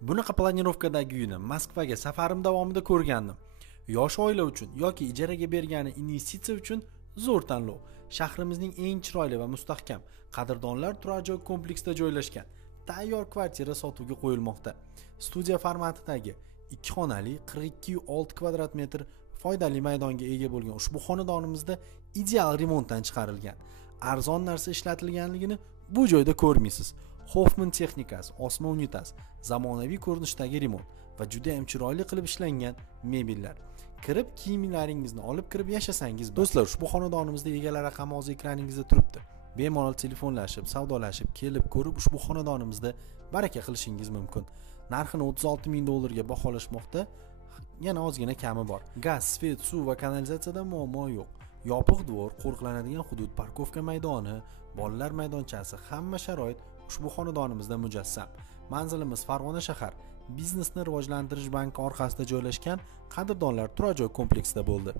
Bunaqa planirovkadagi uyni Moskvaga safarim davomida ko'rgandim. Yosh oila uchun yoki ijaraga bergani investitsiya uchun zo'r tanlov. Shahrimizning eng chiroyli va mustahkam qadrdonlar turar joy kompleksida joylashgan tayyor kvartira sotuvga qo'yilmoqda. Studiya formatidagi 2 xonali 42,6 kvadrat metr foydali maydonga ega bo'lgan ushbu xonadonimizda ideal remontdan chiqarilgan. Arzon narsa ishlatilganligini bu joyda ko'rmaysiz. Hoffman texnikasi, osma unitaz, zamonaviy ko'rinishdagi remont va juda ham chiroyli qilib ishlangan mebellar. Kirib kiyimlaringizni olib kirib yashasangiz. Do'stlar, ushbu xonadonimizda egalar raqami hozir ekraningizda turibdi. Bemalol telefonlashib, savdolashib, kelib ko'rib ushbu xonadonimizda baraka qilishingiz mumkin. Narxini $36,000 baholashmoqda. Yana ozgina kami bor. Gaz, svet, suv va kanalizatsiyada muammo yo'q. Yopiq dvor, qo'riqlanadigan hudud, parkovka maydoni, bolalar maydonchasi, hamma sharoit ushbu xonadonimizda mujassam. Manzilimiz Farg'ona shahar Biznesni rivojlantirish banki orqasida joylashgan qadrdonlar turar joy kompleksida bo'ldi.